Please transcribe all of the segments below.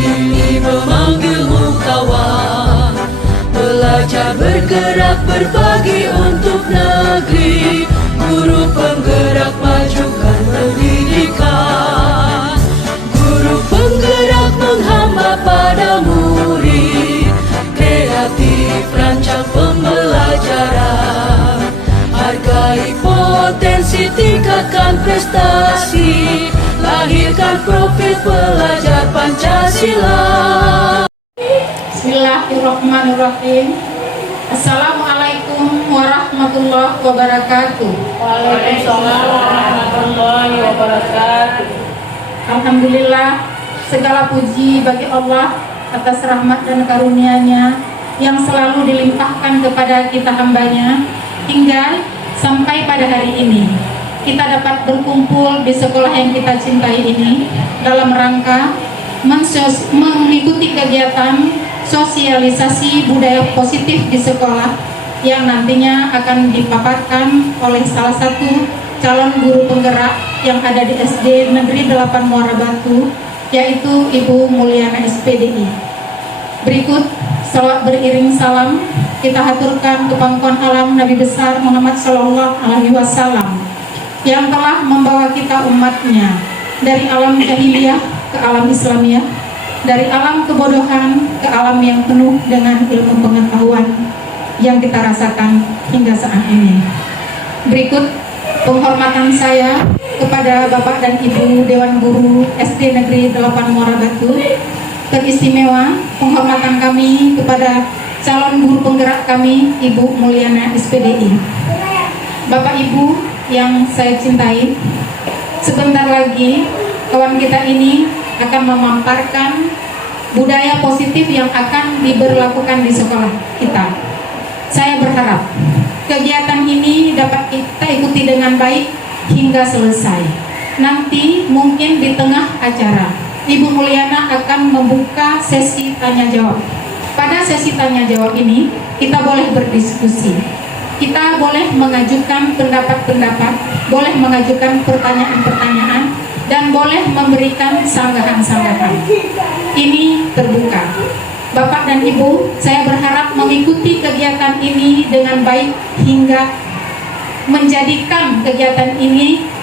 ini memanggilmu kawan. Belajar bergerak berbagi untuk negeri, guru penggerak majukan pendidikan. Guru penggerak menghamba pada murid, kreatif rancang pembelajaran. Hargai potensi, tingkatkan prestasi, lahirkan profil pelajar Pancasila. Bismillahirrahmanirrahim. Assalamualaikum warahmatullahi wabarakatuh. Waalaikumsalam warahmatullahi wabarakatuh. Alhamdulillah, segala puji bagi Allah atas rahmat dan karunia-Nya yang selalu dilimpahkan kepada kita hambanya hingga sampai pada hari ini kita dapat berkumpul di sekolah yang kita cintai ini dalam rangka mengikuti kegiatan sosialisasi budaya positif di sekolah yang nantinya akan dipaparkan oleh salah satu calon guru penggerak yang ada di SD Negeri 8 Muara Batu, yaitu Ibu Mulyana SPDI. Berikut salawat beriring salam kita haturkan ke pangkuan alam Nabi besar Muhammad Sallallahu Alaihi Wasallam yang telah membawa kita umatnya dari alam jahiliyah ke alam Islamiyah, dari alam kebodohan ke alam yang penuh dengan ilmu pengetahuan yang kita rasakan hingga saat ini. Berikut penghormatan saya kepada Bapak dan Ibu Dewan Guru SD Negeri 8 Muara Batu. Teristimewa penghormatan kami kepada calon guru penggerak kami, Ibu Mulyana SPDI. Bapak Ibu yang saya cintai, sebentar lagi kawan kita ini akan memaparkan budaya positif yang akan diberlakukan di sekolah kita. Saya berharap kegiatan ini dapat kita ikuti dengan baik hingga selesai. Nanti mungkin di tengah acara Ibu Mulyana akan membuka sesi tanya jawab. Pada sesi tanya jawab ini kita boleh berdiskusi, kita boleh mengajukan pendapat-pendapat, boleh mengajukan pertanyaan-pertanyaan, dan boleh memberikan sanggahan-sanggahan. Ini terbuka. Bapak dan Ibu, saya berharap mengikuti kegiatan ini dengan baik hingga menjadikan kegiatan ini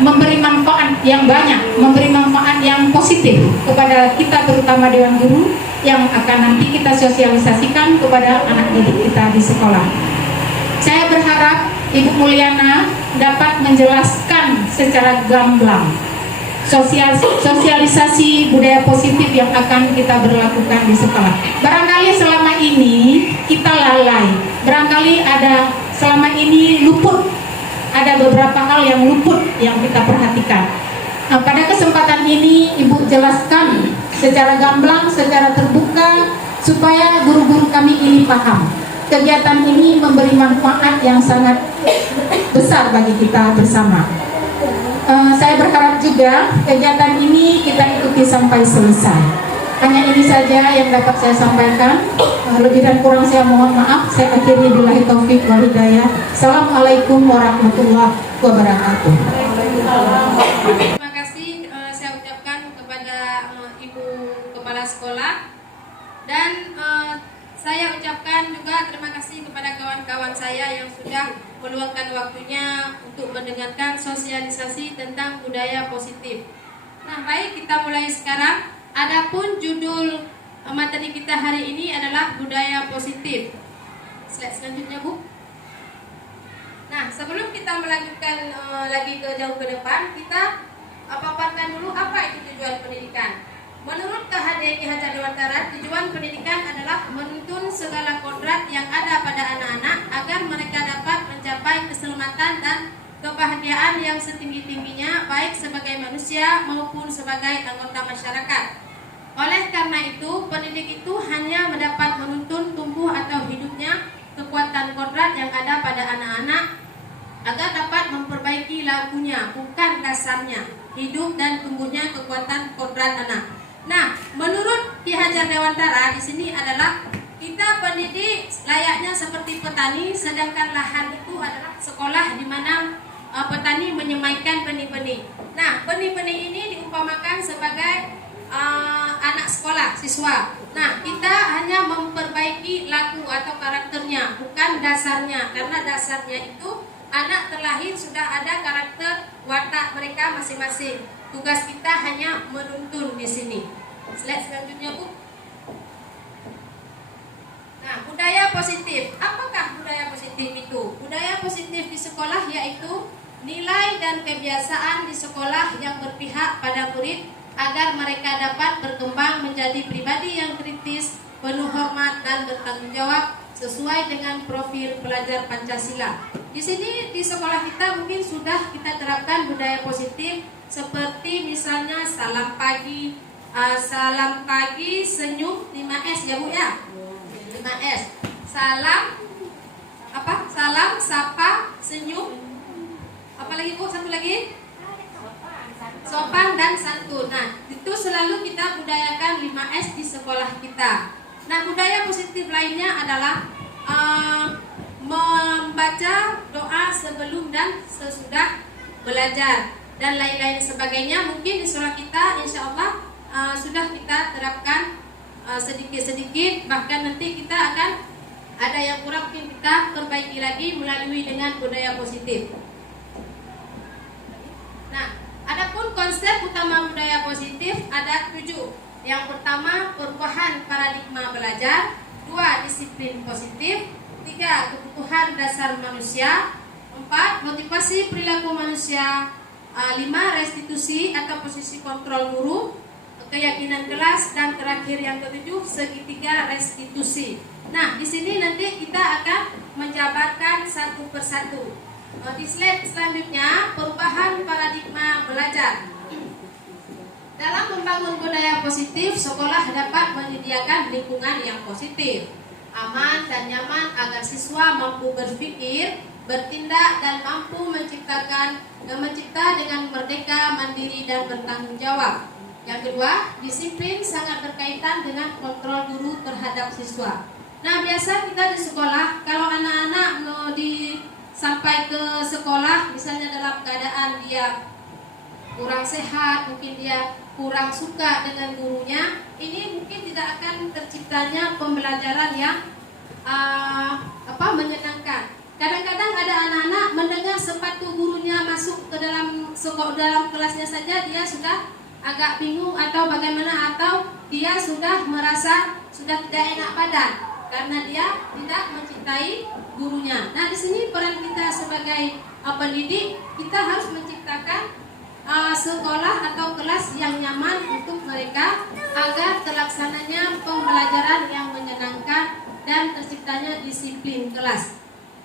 memberi manfaat yang banyak, memberi manfaat yang positif kepada kita, terutama Dewan Guru yang akan nanti kita sosialisasikan kepada anak didik kita di sekolah. Saya berharap Ibu Mulyana dapat menjelaskan secara gamblang sosialisasi budaya positif yang akan kita berlakukan di sekolah. Barangkali selama ini kita lalai, barangkali ada selama ini luput, ada beberapa hal yang luput yang kita perhatikan. Nah, pada kesempatan ini Ibu jelaskan secara gamblang, secara terbuka, supaya guru-guru kami ini paham. Kegiatan ini memberi manfaat yang sangat besar bagi kita bersama. Saya berharap juga kegiatan ini kita ikuti sampai selesai. Hanya ini saja yang dapat saya sampaikan. Lebih dan kurang saya mohon maaf. Saya akhiri billahi taufik wal hidayah. Assalamualaikum warahmatullahi wabarakatuh. Terima kasih saya ucapkan kepada Ibu Kepala Sekolah, dan saya ucapkan juga terima kasih kepada kawan-kawan saya yang sudah meluangkan waktunya untuk mendengarkan sosialisasi tentang budaya positif. Nah, baik, kita mulai sekarang. Adapun judul materi kita hari ini adalah budaya positif. Slide selanjutnya, Bu. Nah, sebelum kita melanjutkan lagi ke jauh ke depan, kita paparkan dulu apa itu tujuan pendidikan. Menurut KHDI Hajar Dewantara, tujuan pendidikan adalah menuntun segala kodrat yang ada pada anak-anak agar mereka dapat mencapai keselamatan dan kebahagiaan yang setinggi-tingginya, baik sebagai manusia maupun sebagai anggota masyarakat. Oleh karena itu, pendidik itu hanya mendapat menuntun tumbuh atau hidupnya kekuatan kodrat yang ada pada anak-anak agar dapat memperbaiki lakunya, bukan dasarnya, hidup dan tumbuhnya kekuatan kodrat anak. Nah, menurut Ki Hajar Dewantara di sini adalah kita pendidik layaknya seperti petani, sedangkan lahan itu adalah sekolah di mana petani menyemaikan benih-benih. Nah, benih-benih ini diumpamakan sebagai anak sekolah, siswa. Nah, kita hanya memperbaiki laku atau karakternya, bukan dasarnya. Karena dasarnya itu anak terlahir sudah ada karakter watak mereka masing-masing. Tugas kita hanya menuntun di sini. Slide selanjutnya, Bu. Nah, budaya positif. Apakah budaya positif itu? Budaya positif di sekolah yaitu nilai dan kebiasaan di sekolah yang berpihak pada murid agar mereka dapat berkembang menjadi pribadi yang kritis, penuh hormat dan bertanggung jawab sesuai dengan profil pelajar Pancasila. Di sini di sekolah kita mungkin sudah kita terapkan budaya positif seperti misalnya salam pagi senyum 5S ya Bu ya. 5S. Salam apa? Salam, sapa, senyum. Apa lagi Bu? Satu lagi? Sopan dan santun. Nah, itu selalu kita budayakan 5S di sekolah kita. Nah, budaya positif lainnya adalah membaca doa sebelum dan sesudah belajar dan lain-lain sebagainya. Mungkin di sekolah kita insya Allah sudah kita terapkan sedikit-sedikit, bahkan nanti kita akan ada yang kurang mungkin kita perbaiki lagi melalui dengan budaya positif. Nah, adapun konsep utama budaya positif ada 7. Yang pertama, perubahan paradigma belajar. 2, disiplin positif. 3, kebutuhan dasar manusia. 4, motivasi perilaku manusia. 5, restitusi atau posisi kontrol guru, keyakinan kelas, dan terakhir yang ke-7, segitiga restitusi. Nah, di sini nanti kita akan menjabarkan satu persatu. Di slide selanjutnya, perubahan paradigma belajar. Dalam membangun budaya positif, sekolah dapat menyediakan lingkungan yang positif, aman dan nyaman agar siswa mampu berpikir, bertindak, dan mampu mencipta dengan merdeka, mandiri, dan bertanggung jawab. Yang kedua, disiplin sangat berkaitan dengan kontrol guru terhadap siswa. Nah, biasa kita di sekolah, kalau anak-anak sampai ke sekolah, misalnya dalam keadaan dia kurang sehat, mungkin dia kurang suka dengan gurunya, ini mungkin tidak akan terciptanya pembelajaran yang menyenangkan. Kadang-kadang ada anak-anak mendengar sepatu gurunya masuk ke dalam kelasnya saja dia sudah agak bingung atau bagaimana, atau dia sudah merasa sudah tidak enak badan karena dia tidak mencintai gurunya. Nah, di sini peran kita sebagai pendidik, kita harus menciptakan sekolah atau kelas yang nyaman untuk mereka agar terlaksananya pembelajaran yang menyenangkan dan terciptanya disiplin kelas.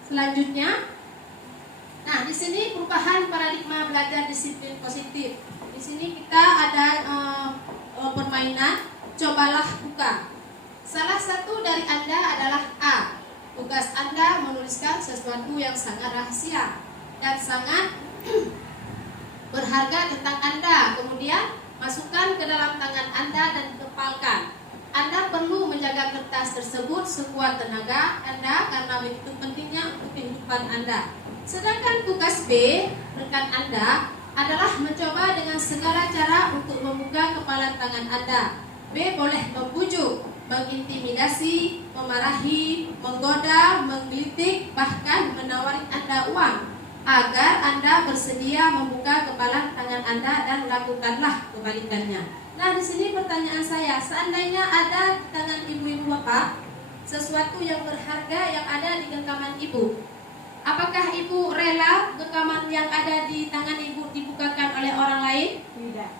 Selanjutnya, nah di sini perubahan paradigma belajar disiplin positif. Di sini kita ada permainan cobalah buka. Salah satu dari Anda adalah A. Tugas Anda menuliskan sesuatu yang sangat rahasia dan sangat berharga tentang Anda. Kemudian masukkan ke dalam tangan Anda dan kepalkan. Anda perlu menjaga kertas tersebut sekuat tenaga Anda karena begitu pentingnya untuk kehidupan Anda. Sedangkan tugas B, rekan Anda, adalah mencoba dengan segala cara untuk membuka kepala tangan Anda. B boleh membujuk, mengintimidasi, memarahi, menggoda, menggelitik, bahkan menawari Anda uang agar Anda bersedia membuka kepala tangan Anda dan lakukanlah kebalikannya. Nah, di sini pertanyaan saya, seandainya ada di tangan ibu-ibu bapak sesuatu yang berharga yang ada di genggaman ibu, apakah ibu rela genggaman yang ada di tangan ibu dibukakan oleh orang lain? Tidak.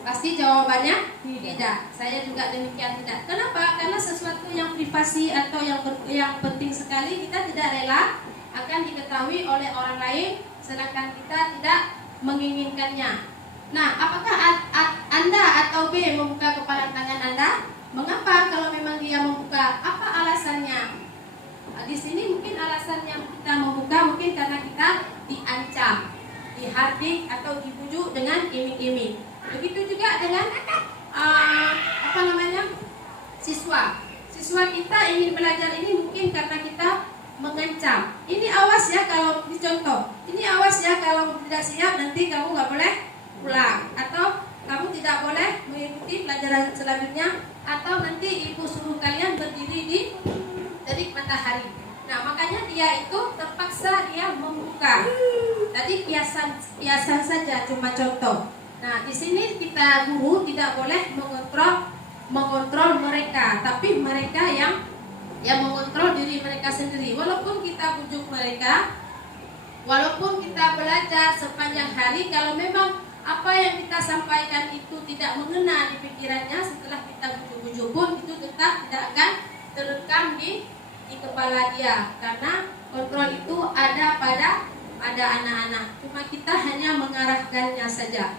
Pasti jawabannya tidak. Saya juga demikian tidak. Kenapa? Karena sesuatu yang privasi atau yang penting sekali kita tidak rela akan diketahui oleh orang lain, sedangkan kita tidak menginginkannya. Nah, apakah Anda atau B membuka kepala tangan Anda? Mengapa kalau memang dia membuka? Apa alasannya? Di sini mungkin alasan yang kita membuka mungkin karena kita diancam, dihardik atau dibujuk dengan iming-iming. Begitu juga dengan siswa. Siswa kita ingin belajar ini mungkin karena kita mengancam. Ini awas ya kalau dicontoh. Ini awas ya kalau tidak siap nanti kamu nggak boleh pulang. Atau kamu tidak boleh mengikuti pelajaran selanjutnya, atau nanti ibu suruh kalian berdiri di terik matahari. Nah, makanya dia itu terpaksa dia membuka. Tadi kiasan saja, cuma contoh. Nah, di sini kita guru tidak boleh mengontrol mereka, tapi mereka yang mengontrol diri mereka sendiri. Walaupun kita bujuk mereka, walaupun kita belajar sepanjang hari, kalau memang apa yang kita sampaikan itu tidak mengena di pikirannya, setelah kita bujuk-bujuk pun itu tetap tidak akan terekam di kepala dia, karena kontrol itu ada pada anak-anak. Cuma kita hanya mengarahkannya saja.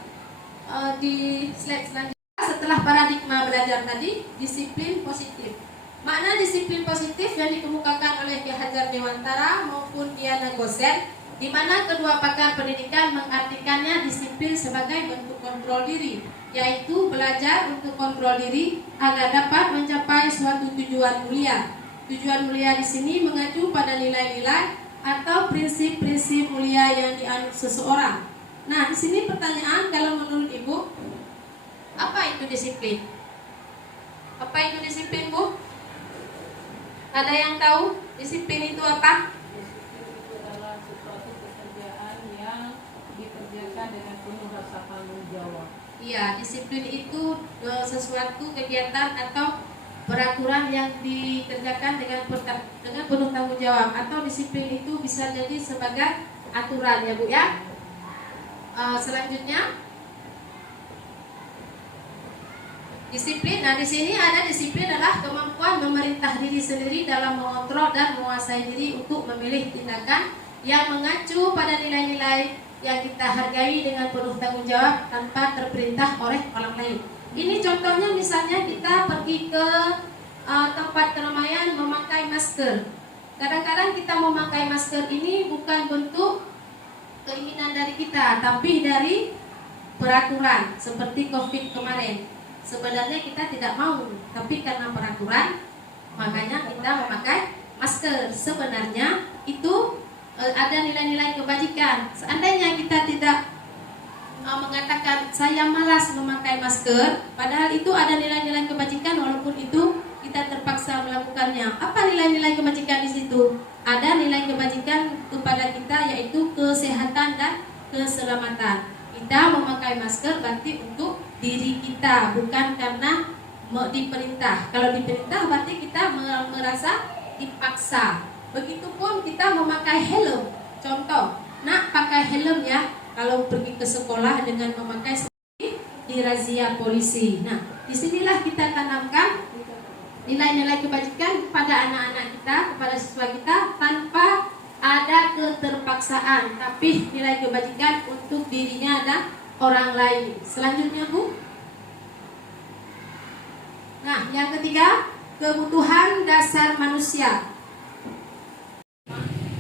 Di slide selanjutnya, setelah paradigma belajar tadi, disiplin positif. Makna disiplin positif yang dikemukakan oleh Ki Hajar Dewantara maupun Diana Gosen, di mana kedua pakar pendidikan mengartikannya disiplin sebagai bentuk kontrol diri, yaitu belajar untuk kontrol diri agar dapat mencapai suatu tujuan mulia. Tujuan mulia di sini mengacu pada nilai-nilai atau prinsip-prinsip mulia yang dianut seseorang. Nah, di sini pertanyaan, kalau menurut Ibu, apa itu disiplin? Apa itu disiplin, Bu? Ada yang tahu disiplin itu apa? Disiplin itu adalah suatu pekerjaan yang dikerjakan dengan penuh rasa tanggung jawab. Iya, disiplin itu sesuatu kegiatan atau peraturan yang dikerjakan dengan penuh tanggung jawab, atau disiplin itu bisa jadi sebagai aturan, ya Bu ya. Selanjutnya disiplin. Nah, di sini ada disiplin adalah kemampuan memerintah diri sendiri dalam mengontrol dan menguasai diri untuk memilih tindakan yang mengacu pada nilai-nilai yang kita hargai dengan penuh tanggung jawab tanpa terperintah oleh orang lain. Ini contohnya, misalnya kita pergi ke tempat keramaian memakai masker. Kadang-kadang kita memakai masker ini bukan bentuk keinginan dari kita, tapi dari peraturan, seperti COVID kemarin. Sebenarnya kita tidak mau, tapi karena peraturan, makanya kita memakai masker. Sebenarnya itu ada nilai-nilai kebajikan. Seandainya kita tidak mengatakan saya malas memakai masker, padahal itu ada nilai-nilai kebajikan, walaupun itu kita terpaksa melakukannya. Apa nilai-nilai kebajikan di situ? Ada nilai kebajikan kepada kita, yaitu kesehatan dan keselamatan. Kita memakai masker berarti untuk diri kita, bukan karena diperintah. Kalau diperintah berarti kita merasa dipaksa. Begitupun kita memakai helm. Contoh, nak pakai helm ya kalau pergi ke sekolah dengan memakai seperti dirazia polisi. Nah, disinilah kita tanamkan nilai-nilai kebajikan kepada anak-anak kita, kepada siswa kita, tanpa ada keterpaksaan, tapi nilai kebajikan untuk dirinya dan orang lain. Selanjutnya, Bu. Nah, yang ketiga, kebutuhan dasar manusia.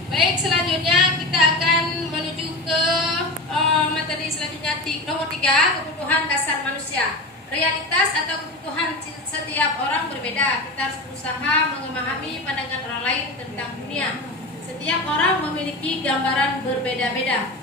Baik, selanjutnya kita akan menuju ke materi selanjutnya, nomor 3, kebutuhan dasar manusia. Realitas atau kebutuhan setiap orang berbeda. Kita harus berusaha memahami pandangan orang lain tentang dunia. Setiap orang memiliki gambaran berbeda-beda.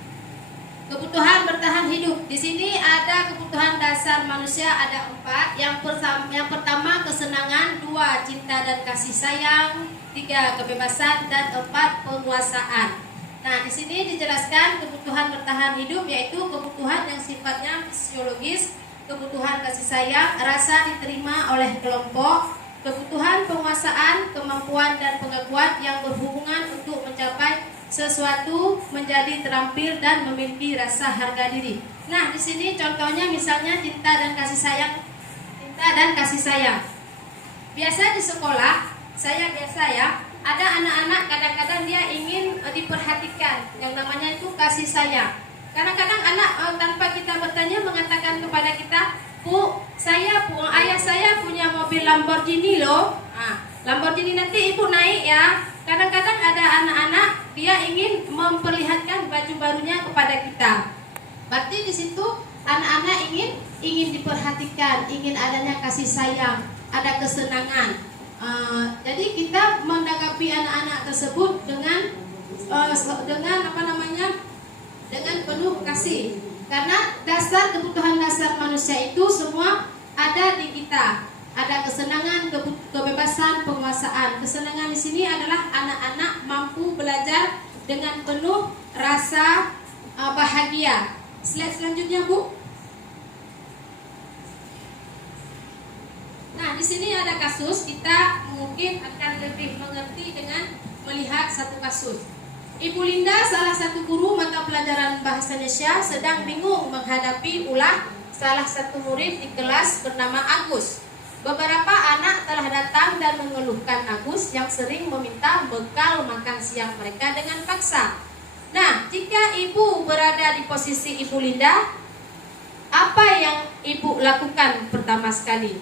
Kebutuhan bertahan hidup. Di sini ada kebutuhan dasar manusia, ada 4. Yang pertama kesenangan, 2 cinta dan kasih sayang, 3 kebebasan, dan 4 penguasaan. Nah, di sini dijelaskan kebutuhan bertahan hidup, yaitu kebutuhan yang sifatnya fisiologis, kebutuhan kasih sayang, rasa diterima oleh kelompok, kebutuhan penguasaan, kemampuan dan pengakuan yang berhubungan untuk mencapai sesuatu, menjadi terampil dan memiliki rasa harga diri. Nah, di sini contohnya misalnya cinta dan kasih sayang. Cinta dan kasih sayang. Biasa di sekolah, ada anak-anak kadang-kadang dia ingin diperhatikan, yang namanya itu kasih sayang. Kadang-kadang anak tanpa kita bertanya mengatakan kepada kita, Bu, ayah saya punya mobil Lamborghini loh. Lamborghini nanti ibu naik ya. Kadang-kadang ada anak-anak dia ingin memperlihatkan baju barunya kepada kita. Berarti di situ anak-anak ingin diperhatikan, ingin adanya kasih sayang, ada kesenangan. Jadi kita menanggapi anak-anak tersebut dengan penuh kasih. Karena kebutuhan dasar manusia itu semua ada di kita. Ada kesenangan, kebebasan, penguasaan. Kesenangan di sini adalah anak-anak mampu belajar dengan penuh rasa bahagia. Slide selanjutnya, Bu. Nah, di sini ada kasus, kita mungkin akan lebih mengerti dengan melihat satu kasus. Ibu Linda, salah satu guru mata pelajaran bahasa Indonesia, sedang bingung menghadapi ulah salah satu murid di kelas bernama Agus. Beberapa anak telah datang dan mengeluhkan Agus yang sering meminta bekal makan siang mereka dengan paksa. Nah, jika ibu berada di posisi Ibu Linda, apa yang ibu lakukan pertama sekali?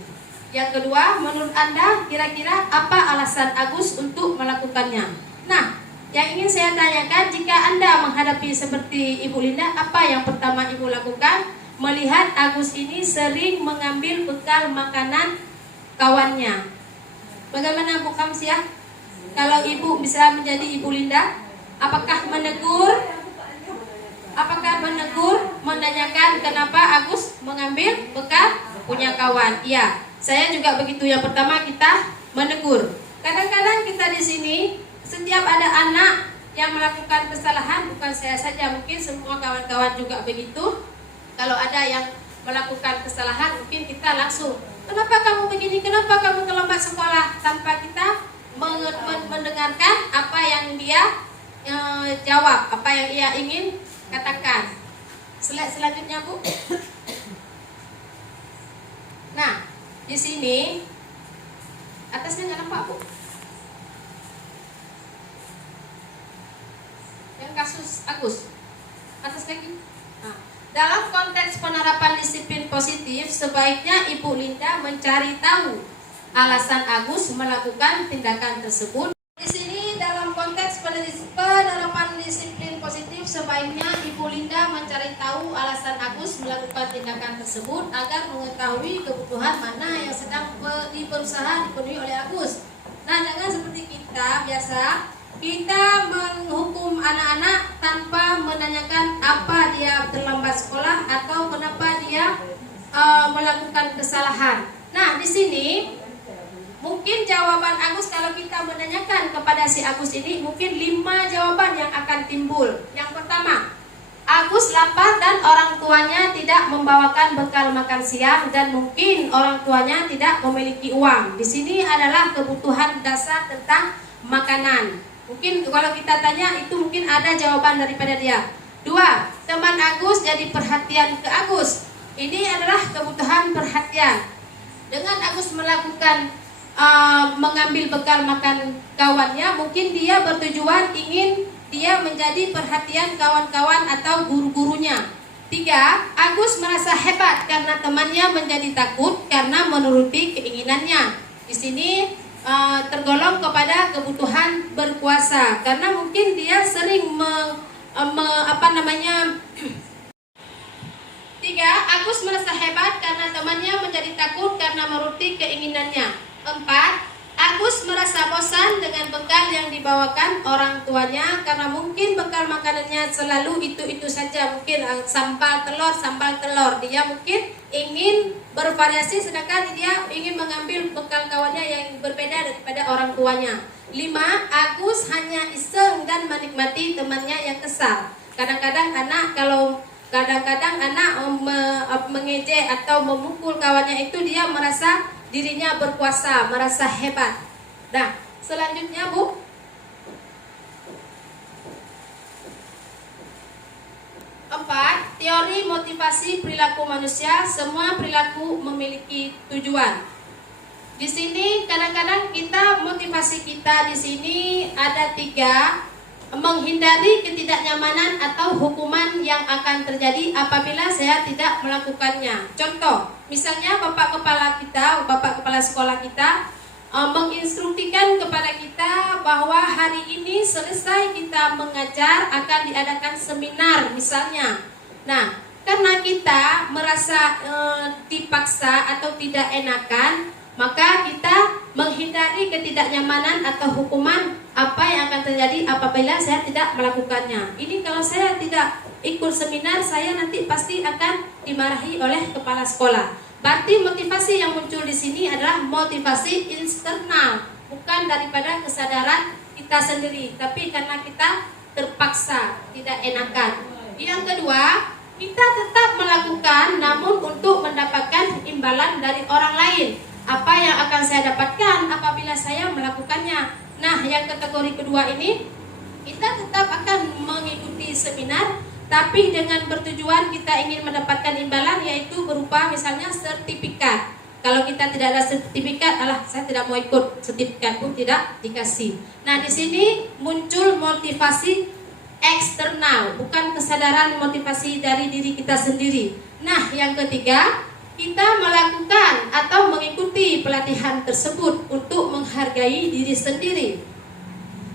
Yang kedua, menurut Anda kira-kira apa alasan Agus untuk melakukannya? Nah, yang ingin saya tanyakan, jika Anda menghadapi seperti Ibu Linda, apa yang pertama Ibu lakukan? Melihat Agus ini sering mengambil bekal makanan kawannya. Bagaimana Bu Kamsiah? Kalau Ibu bisa menjadi Ibu Linda, apakah menegur? Menanyakan kenapa Agus mengambil bekal punya kawan? Iya, saya juga begitu. Yang pertama kita menegur. Kadang-kadang kita di sini setiap ada anak yang melakukan kesalahan, bukan saya saja, mungkin semua kawan-kawan juga begitu. Kalau ada yang melakukan kesalahan, mungkin kita langsung, kenapa kamu begini, kenapa kamu terlambat sekolah, tanpa kita mendengarkan apa yang dia jawab, apa yang ia ingin katakan. Slide selanjutnya, Bu. Nah, di sini atasnya nggak nampak, Bu. Yang kasus Agus atas lagi. Nah, dalam konteks penerapan disiplin positif, sebaiknya Ibu Linda mencari tahu alasan Agus melakukan tindakan tersebut. Di sini dalam konteks penerapan disiplin positif, sebaiknya Ibu Linda mencari tahu alasan Agus melakukan tindakan tersebut agar mengetahui kebutuhan mana yang sedang berusaha dipenuhi oleh Agus. Nah, jangan seperti kita biasa, kita menghukum anak-anak tanpa menanyakan apa dia terlambat sekolah atau kenapa dia melakukan kesalahan. Nah, di sini mungkin jawaban Agus, kalau kita menanyakan kepada si Agus ini, mungkin 5 jawaban yang akan timbul. Yang pertama, Agus lapar dan orang tuanya tidak membawakan bekal makan siang, dan mungkin orang tuanya tidak memiliki uang. Di sini adalah kebutuhan dasar tentang makanan. Mungkin kalau kita tanya, itu mungkin ada jawaban daripada dia. 2, teman Agus jadi perhatian ke Agus. Ini adalah kebutuhan perhatian. Dengan Agus melakukan mengambil bekal makan kawannya, mungkin dia bertujuan ingin dia menjadi perhatian kawan-kawan atau guru-gurunya. 3, Agus merasa hebat karena temannya menjadi takut karena menuruti keinginannya. Di sini tergolong kepada kebutuhan berkuasa, karena mungkin dia sering 3, Agus merasa hebat karena temannya menjadi takut karena menuruti keinginannya. 4, Agus merasa bosan dengan bekal yang dibawakan orang tuanya karena mungkin bekal makanannya selalu itu-itu saja, mungkin sambal telur. Dia mungkin ingin bervariasi, sedangkan dia ingin mengambil bekal kawannya yang berbeda daripada orang tuanya. 5, Agus hanya iseng dan menikmati temannya yang kesal. Kadang-kadang anak mengejek atau memukul kawannya itu, dia merasa dirinya berkuasa, merasa hebat. Nah, selanjutnya, Bu. Keempat, teori motivasi perilaku manusia. Semua perilaku memiliki tujuan. Di sini kadang-kadang motivasi kita di sini ada 3. Menghindari ketidaknyamanan atau hukuman yang akan terjadi apabila saya tidak melakukannya. Contoh, misalnya bapak kepala sekolah kita menginstruksikan kepada kita bahwa hari ini selesai kita mengajar akan diadakan seminar misalnya. Nah, karena kita merasa dipaksa atau tidak enakan, maka kita menghindari ketidaknyamanan atau hukuman apa yang akan terjadi apabila saya tidak melakukannya. Ini kalau saya tidak ikut seminar, saya nanti pasti akan dimarahi oleh kepala sekolah. Berarti motivasi yang muncul di sini adalah motivasi eksternal, bukan daripada kesadaran kita sendiri, tapi karena kita terpaksa, tidak enakan. Yang kedua, kita tetap melakukan namun untuk mendapatkan imbalan dari orang lain. Apa yang akan saya dapatkan apabila saya melakukannya? Nah, yang kategori kedua ini, kita tetap akan mengikuti seminar, tapi dengan bertujuan kita ingin mendapatkan imbalan, yaitu berupa misalnya sertifikat. Kalau kita tidak ada sertifikat, saya tidak mau ikut, sertifikat pun tidak dikasih. Nah, di sini muncul motivasi eksternal, bukan kesadaran motivasi dari diri kita sendiri. Nah, yang ketiga, kita melakukan atau mengikuti pelatihan tersebut untuk menghargai diri sendiri.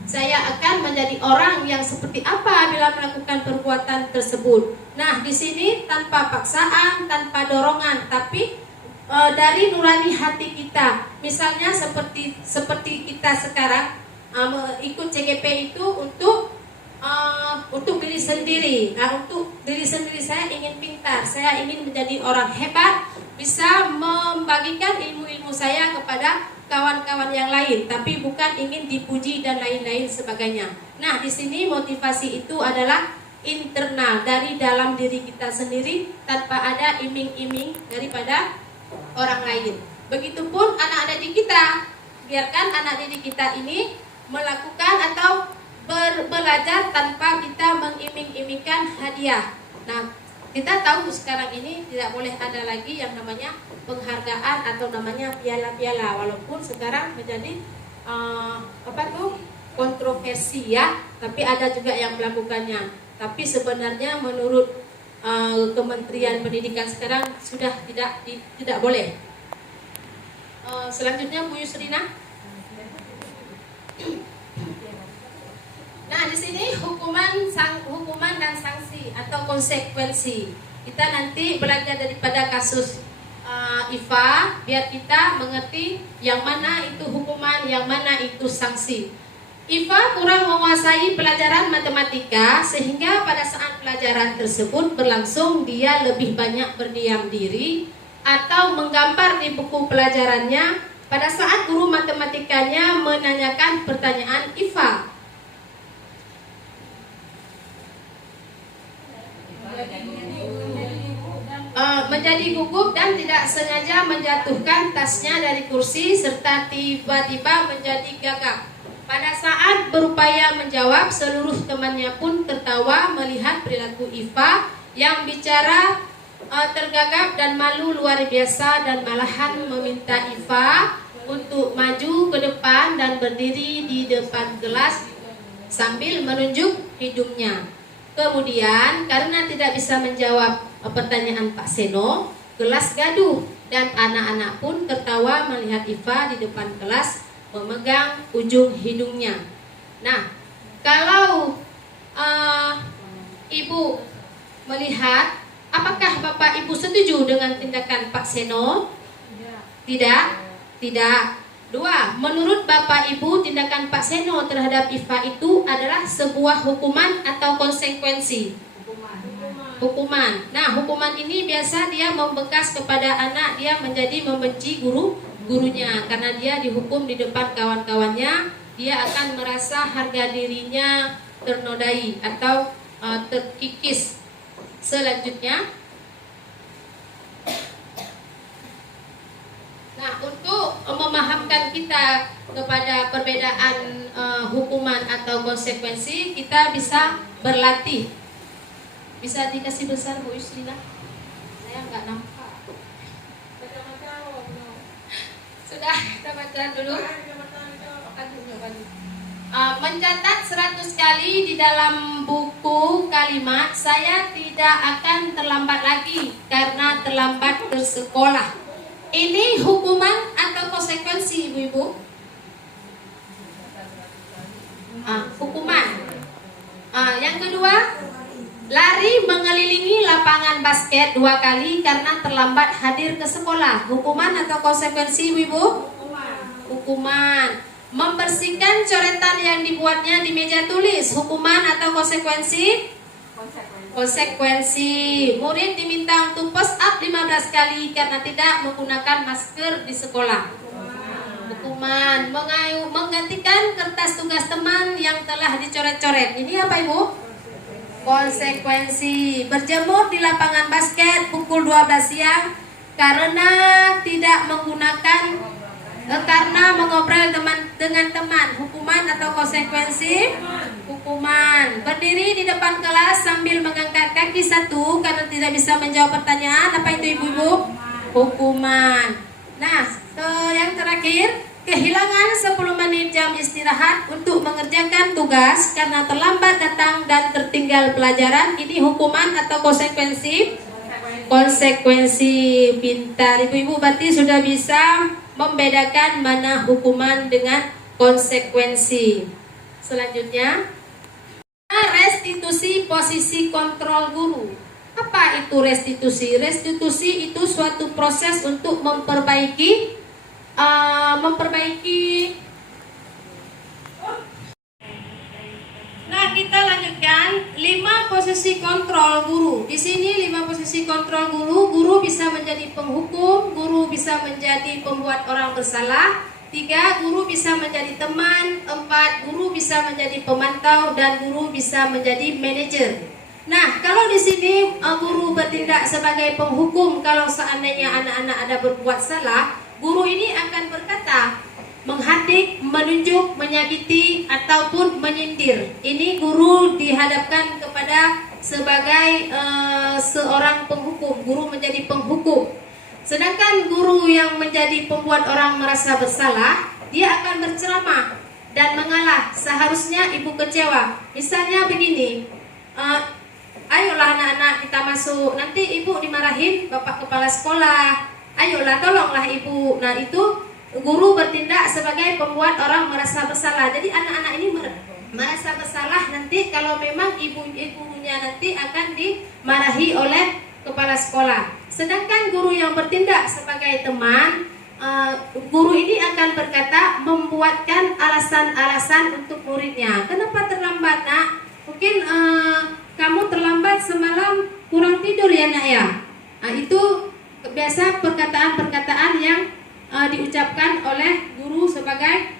Saya akan menjadi orang yang seperti apa bila melakukan perbuatan tersebut. Nah, di sini tanpa paksaan, tanpa dorongan, tapi dari nurani hati kita. Misalnya seperti kita sekarang ikut CGP itu untuk diri sendiri. Nah, untuk diri sendiri saya ingin pintar, saya ingin menjadi orang hebat, bisa membagikan ilmu-ilmu saya kepada kawan-kawan yang lain, tapi bukan ingin dipuji dan lain-lain sebagainya. Nah, di sini motivasi itu adalah internal, dari dalam diri kita sendiri, tanpa ada iming-iming daripada orang lain. Begitupun anak-anak didik kita, biarkan anak didik kita ini melakukan atau belajar tanpa kita mengiming-imingkan hadiah. Nah, kita tahu sekarang ini tidak boleh ada lagi yang namanya penghargaan atau namanya piala-piala, walaupun sekarang menjadi kontroversi ya, tapi ada juga yang melakukannya. Tapi sebenarnya menurut Kementerian Pendidikan sekarang sudah tidak boleh. Selanjutnya Bu Yusrina. Nah, di sini hukuman dan sanksi atau konsekuensi. Kita nanti belajar daripada kasus IFA, biar kita mengerti yang mana itu hukuman, yang mana itu sanksi. IFA kurang menguasai pelajaran matematika, sehingga pada saat pelajaran tersebut berlangsung dia lebih banyak berdiam diri atau menggambar di buku pelajarannya pada saat guru matematikanya menanyakan pertanyaan IFA. Menjadi gugup dan tidak sengaja menjatuhkan tasnya dari kursi serta tiba-tiba menjadi gagap. Pada saat berupaya menjawab, seluruh temannya pun tertawa melihat perilaku IFA yang bicara tergagap dan malu luar biasa, dan malahan meminta IFA untuk maju ke depan dan berdiri di depan kelas sambil menunjuk hidungnya. Kemudian karena tidak bisa menjawab pertanyaan Pak Seno, kelas gaduh dan anak-anak pun tertawa melihat IFA di depan kelas memegang ujung hidungnya. Nah, kalau Ibu melihat, apakah Bapak Ibu setuju dengan tindakan Pak Seno? Tidak. Tidak. 2. Menurut Bapak Ibu, tindakan Pak Seno terhadap IFA itu adalah sebuah hukuman atau konsekuensi? Hukuman. Nah, hukuman ini biasa dia membekas kepada anak, dia menjadi membenci gurunya karena dia dihukum di depan kawan-kawannya, dia akan merasa harga dirinya ternodai atau terkikis. Selanjutnya, nah, untuk memahamkan kita kepada perbedaan hukuman atau konsekuensi, kita bisa berlatih. Bisa dikasih besar Bu Yusrina? Saya nggak nampak. Sudah, kita baca dulu. Mencatat 100 kali di dalam buku kalimat, saya tidak akan terlambat lagi karena terlambat bersekolah. Ini hukuman atau konsekuensi Ibu-ibu? Hukuman. Yang kedua, lari mengelilingi lapangan basket 2 kali karena terlambat hadir ke sekolah. Hukuman atau konsekuensi Ibu-ibu? Hukuman. Membersihkan coretan yang dibuatnya di meja tulis. Hukuman atau konsekuensi? Konsekuensi, murid diminta untuk push up 15 kali karena tidak menggunakan masker di sekolah. Hukuman, menggantikan kertas tugas teman yang telah dicoret-coret. Ini apa Ibu? Konsekuensi, berjemur di lapangan basket pukul 12 siang karena tidak menggunakan karena mengobrol dengan teman. Hukuman atau konsekuensi? Hukuman. Berdiri di depan kelas sambil mengangkat kaki satu karena tidak bisa menjawab pertanyaan. Apa itu ibu-ibu? Hukuman. Nah, yang terakhir, kehilangan 10 menit jam istirahat untuk mengerjakan tugas karena terlambat datang dan tertinggal pelajaran. Ini hukuman atau konsekuensi? Konsekuensi. Pintar ibu-ibu, berarti sudah bisa membedakan mana hukuman dengan konsekuensi. Selanjutnya, restitusi posisi kontrol guru. Apa itu restitusi? Restitusi itu suatu proses untuk memperbaiki Nah, kita lanjutkan 5 posisi kontrol guru. Di sini 5 posisi kontrol guru. Guru bisa menjadi penghukum, guru bisa menjadi pembuat orang bersalah, 3 guru bisa menjadi teman, 4 guru bisa menjadi pemantau, dan guru bisa menjadi manajer. Nah, kalau di sini guru bertindak sebagai penghukum, kalau seandainya anak-anak ada berbuat salah, guru ini akan berkata, menghadik, menunjuk, menyakiti, ataupun menyindir. Ini guru dihadapkan kepada sebagai seorang penghukum. Guru menjadi penghukum. Sedangkan guru yang menjadi pembuat orang merasa bersalah, dia akan berceramah dan mengalah. Seharusnya ibu kecewa. Misalnya begini, ayolah anak-anak kita masuk, nanti ibu dimarahin bapak kepala sekolah. Ayolah tolonglah ibu. Nah, itu guru bertindak sebagai pembuat orang merasa bersalah. Jadi anak-anak ini merasa bersalah nanti kalau memang ibunya nanti akan dimarahi oleh kepala sekolah. Sedangkan guru yang bertindak sebagai teman, guru ini akan berkata, membuatkan alasan-alasan untuk muridnya. Kenapa terlambat nak? Mungkin kamu terlambat semalam kurang tidur ya nak ya. Nah, itu biasa perkataan-perkataan yang diucapkan oleh guru sebagai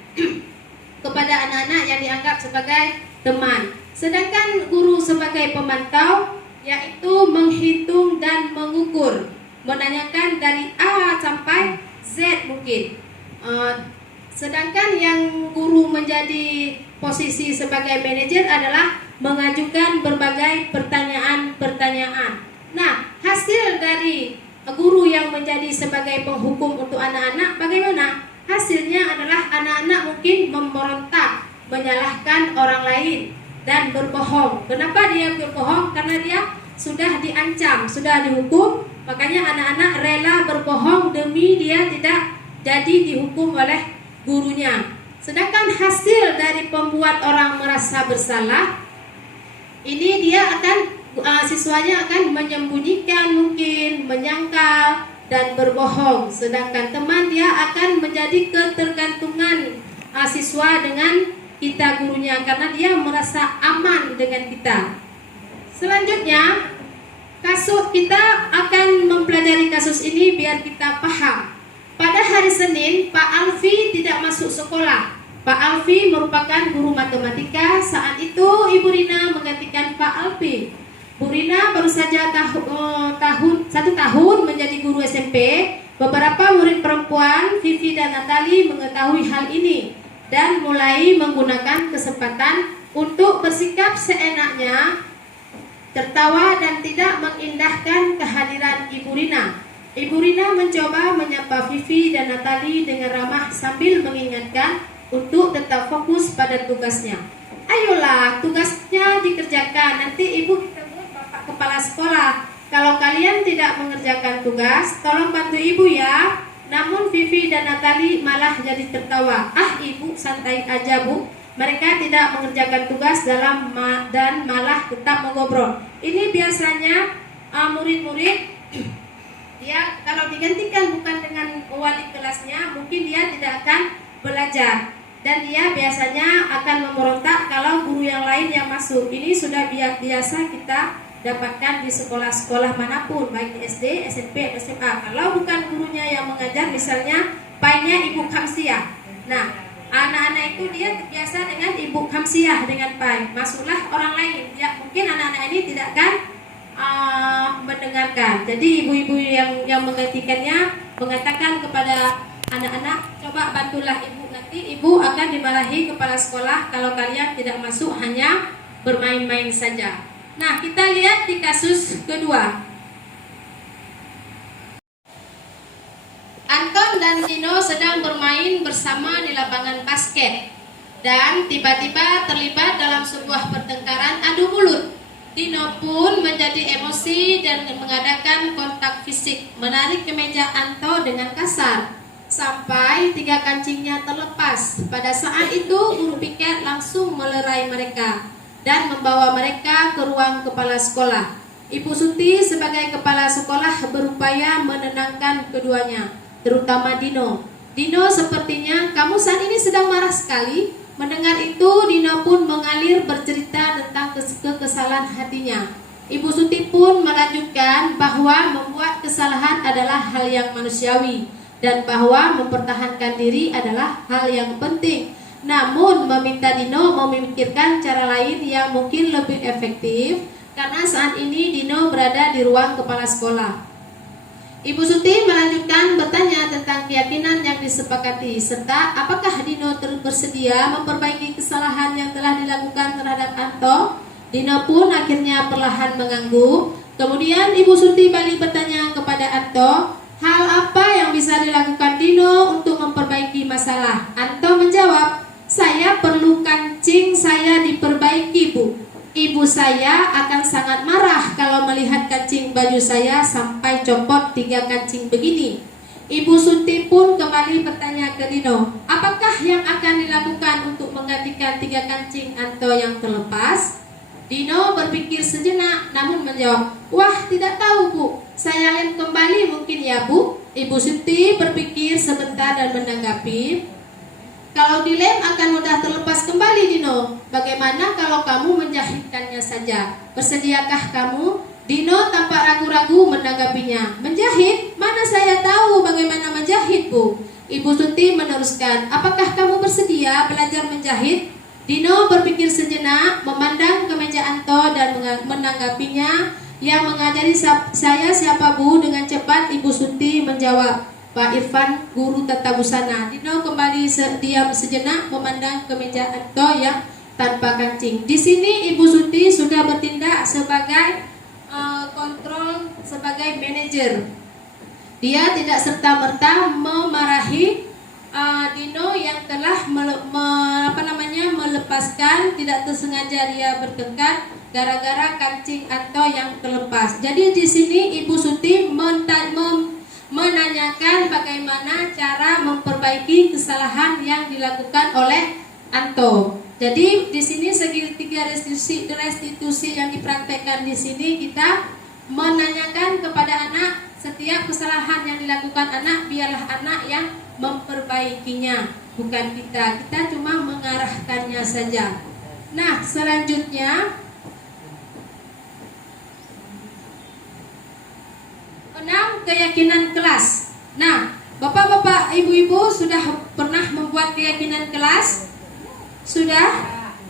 kepada anak-anak yang dianggap sebagai teman. Sedangkan guru sebagai pemantau, yaitu menghitung dan mengukur, menanyakan dari A sampai Z mungkin. Sedangkan yang guru menjadi posisi sebagai manajer adalah mengajukan berbagai pertanyaan-pertanyaan. Nah, hasil dari guru yang menjadi sebagai penghukum untuk anak-anak bagaimana? Hasilnya adalah anak-anak mungkin memberontak, menyalahkan orang lain dan berbohong. Kenapa dia berbohong? Karena dia sudah diancam, sudah dihukum, makanya anak-anak rela berbohong demi dia tidak jadi dihukum oleh gurunya. Sedangkan hasil dari pembuat orang merasa bersalah, ini dia akan siswanya akan menyembunyikan, mungkin menyangkal dan berbohong. Sedangkan teman dia akan menjadi ketergantungan siswa dengan kita gurunya karena dia merasa aman dengan kita. Selanjutnya, kasus kita akan mempelajari kasus ini biar kita paham. Pada hari Senin, Pak Alfi tidak masuk sekolah. Pak Alfi merupakan guru matematika. Saat itu Ibu Rina menggantikan Pak Alfi. Bu Rina baru saja 1 tahun menjadi guru SMP. Beberapa murid perempuan, Vivi dan Natali, mengetahui hal ini dan mulai menggunakan kesempatan untuk bersikap seenaknya, tertawa dan tidak mengindahkan kehadiran Ibu Rina. Ibu Rina mencoba menyapa Vivi dan Natali dengan ramah sambil mengingatkan untuk tetap fokus pada tugasnya. Ayolah, tugasnya dikerjakan. Nanti ibu ketemu bapak kepala sekolah. Kalau kalian tidak mengerjakan tugas, tolong bantu ibu ya. Namun Vivi dan Natali malah jadi tertawa. Ah, ibu santai aja bu. Mereka tidak mengerjakan tugas dan malah tetap mengobrol. Ini biasanya murid-murid dia kalau digantikan bukan dengan wali kelasnya, mungkin dia tidak akan belajar. Dan dia biasanya akan memberontak kalau guru yang lain yang masuk. Ini sudah biasa kita dapatkan di sekolah-sekolah manapun, baik di SD, SMP, atau SMA. Kalau bukan gurunya yang mengajar, misalnya pai-nya Ibu Kamsiah. Nah, anak-anak itu dia terbiasa dengan Ibu Kamsiah dengan pai. Masuklah orang lain, ya mungkin anak-anak ini tidak akan mendengarkan. Jadi ibu-ibu yang menggantikannya mengatakan kepada anak-anak, coba bantulah ibu, nanti ibu akan dimarahi kepala sekolah kalau kalian tidak masuk hanya bermain-main saja. Nah, kita lihat di kasus kedua. Anton dan Dino sedang bermain bersama di lapangan basket dan tiba-tiba terlibat dalam sebuah pertengkaran adu mulut. Dino pun menjadi emosi dan mengadakan kontak fisik, menarik kemeja Anto dengan kasar sampai 3 kancingnya terlepas. Pada saat itu guru piket langsung melerai mereka dan membawa mereka ke ruang kepala sekolah. Ibu Suti sebagai kepala sekolah berupaya menenangkan keduanya, terutama Dino. Dino, sepertinya kamu saat ini sedang marah sekali. Mendengar itu, Dino pun mengalir bercerita tentang kekesalan hatinya. Ibu Suti pun melanjutkan bahwa membuat kesalahan adalah hal yang manusiawi dan bahwa mempertahankan diri adalah hal yang penting. Namun meminta Dino memikirkan cara lain yang mungkin lebih efektif karena saat ini Dino berada di ruang kepala sekolah. Ibu Suti melanjutkan bertanya tentang keyakinan yang disepakati serta apakah Dino bersedia memperbaiki kesalahan yang telah dilakukan terhadap Anto. Dino pun akhirnya perlahan mengangguk. Kemudian Ibu Suti balik bertanya kepada Anto, hal apa yang bisa dilakukan Dino untuk memperbaiki masalah? Anto menjawab, saya perlu kancing saya diperbaiki, Bu. Ibu saya akan sangat marah kalau melihat kancing baju saya sampai copot 3 kancing begini. Ibu Suti pun kembali bertanya ke Dino, apakah yang akan dilakukan untuk menggantikan 3 kancing Anto yang terlepas? Dino berpikir sejenak namun menjawab, wah tidak tahu Bu, saya lem kembali mungkin ya Bu. Ibu Suti berpikir sebentar dan menanggapi, kalau dilem akan mudah terlepas kembali Dino. Bagaimana kalau kamu menjahitkannya saja? Bersediakah kamu? Dino tampak ragu-ragu menanggapinya. Menjahit? Mana saya tahu bagaimana menjahit, Bu. Ibu Suti meneruskan, apakah kamu bersedia belajar menjahit? Dino berpikir sejenak, memandang ke meja Anto dan menanggapinya. Yang mengajari saya siapa, Bu? Dengan cepat Ibu Suti menjawab, Pak Irfan, guru tata busana. Dino kembali diam sejenak memandang ke meja Anto yang tanpa kancing. Di sini Ibu Suti sudah bertindak sebagai kontrol, sebagai manajer. Dia tidak serta-merta memarahi Dino yang telah melepaskan, tidak tersengaja dia bertengkar gara-gara kancing Anto yang terlepas. Jadi di sini Ibu Suti menanyakan bagaimana cara memperbaiki kesalahan yang dilakukan oleh Anto. Jadi di sini segitiga restitusi yang dipraktekkan di sini, kita menanyakan kepada anak setiap kesalahan yang dilakukan anak, biarlah anak yang memperbaikinya, bukan kita. Kita cuma mengarahkannya saja. Nah, selanjutnya 6. Keyakinan kelas. Nah, Bapak-bapak, Ibu-ibu sudah pernah membuat keyakinan kelas? Sudah?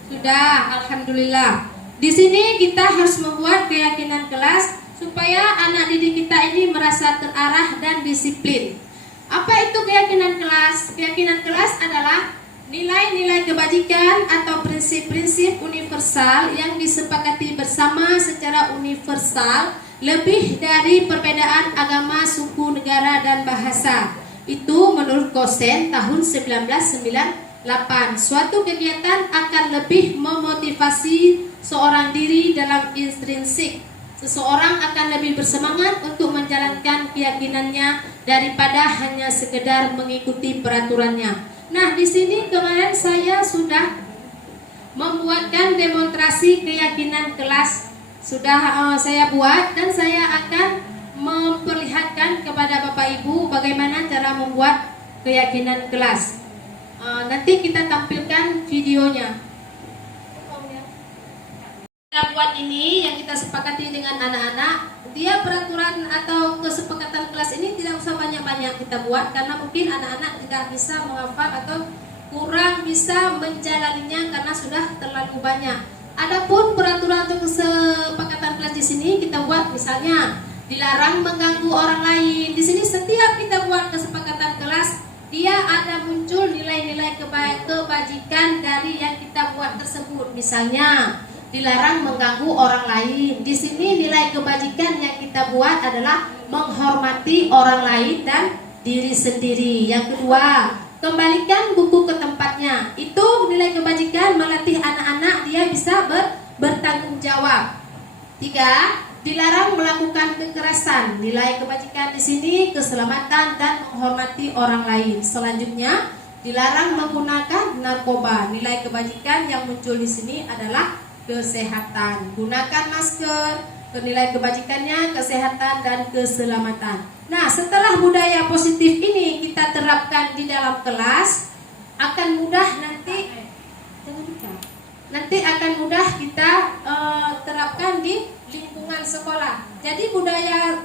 Sudah, alhamdulillah. Di sini kita harus membuat keyakinan kelas supaya anak didik kita ini merasa terarah dan disiplin. Apa itu keyakinan kelas? Keyakinan kelas adalah nilai-nilai kebajikan atau prinsip-prinsip universal yang disepakati bersama secara universal, lebih dari perbedaan agama, suku, negara, dan bahasa. Itu menurut Kosen tahun 1998. Suatu kegiatan akan lebih memotivasi seorang diri dalam intrinsik. Seseorang akan lebih bersemangat untuk menjalankan keyakinannya daripada hanya sekedar mengikuti peraturannya. Nah, di sini kemarin saya sudah membuatkan demonstrasi keyakinan kelas. Sudah saya buat dan saya akan memperlihatkan kepada Bapak Ibu bagaimana cara membuat keyakinan kelas. Nanti kita tampilkan videonya. Kita buat buat ini yang kita sepakati dengan anak-anak, dia peraturan atau kesepakatan kelas ini tidak usah banyak-banyak kita buat, karena mungkin anak-anak tidak bisa menghafal atau kurang bisa menjalaninya karena sudah terlalu banyak. Adapun peraturan untuk kesepakatan kelas di sini kita buat, misalnya dilarang mengganggu orang lain. Di sini setiap kita buat kesepakatan kelas, dia ada muncul nilai-nilai kebajikan dari yang kita buat tersebut. Misalnya dilarang mengganggu orang lain. Di sini nilai kebajikan yang kita buat adalah menghormati orang lain dan diri sendiri. Yang kedua, kembalikan buku ke tempatnya. Itu nilai kebajikan, melatih anak-anak dia bisa bertanggung jawab. Tiga, dilarang melakukan kekerasan. Nilai kebajikan di sini keselamatan dan menghormati orang lain. Selanjutnya, dilarang menggunakan narkoba. Nilai kebajikan yang muncul di sini adalah kesehatan. Gunakan masker. Nilai kebajikannya kesehatan dan keselamatan. Nah, setelah budaya positif ini kita terapkan di dalam kelas, akan mudah nanti akan mudah kita terapkan di lingkungan sekolah. Jadi budaya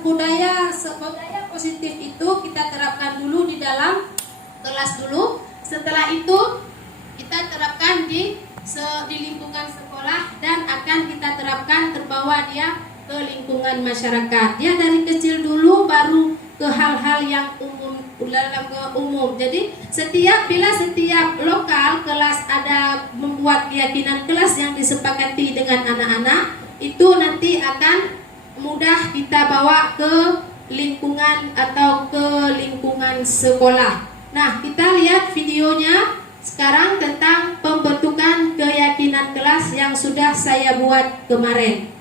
positif itu kita terapkan dulu di dalam kelas dulu. Setelah itu kita terapkan di lingkungan sekolah dan akan kita terapkan terbawa dia ke lingkungan masyarakat. Dia dari kecil dulu baru ke hal-hal yang umum. Jadi bila setiap lokal kelas ada membuat keyakinan kelas yang disepakati dengan anak-anak, itu nanti akan mudah kita bawa ke lingkungan atau ke lingkungan sekolah. Nah, kita lihat videonya sekarang tentang pembentukan keyakinan kelas yang sudah saya buat kemarin.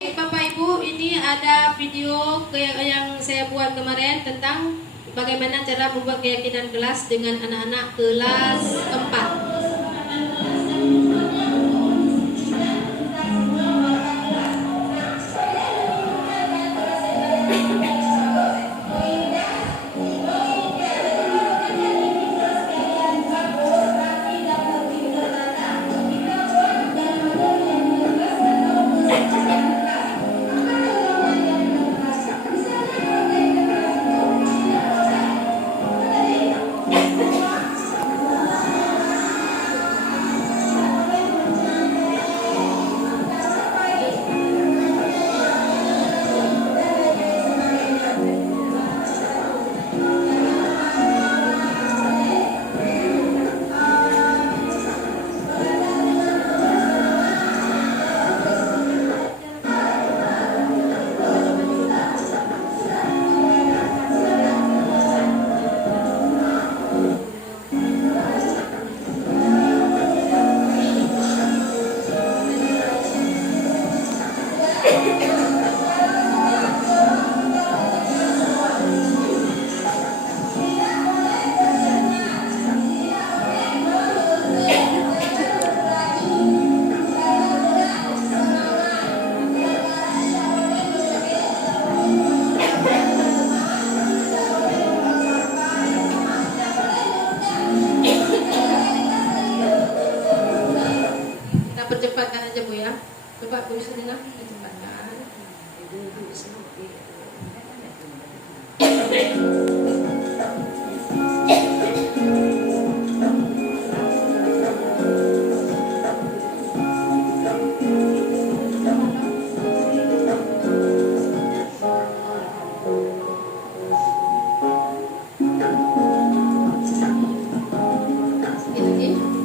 Bapak Ibu, ini ada video yang saya buat kemarin tentang bagaimana cara membuat keyakinan kelas dengan anak-anak kelas 4. Percepatkan aja Bu ya. Coba Bu Yusrina percepatkan. Ini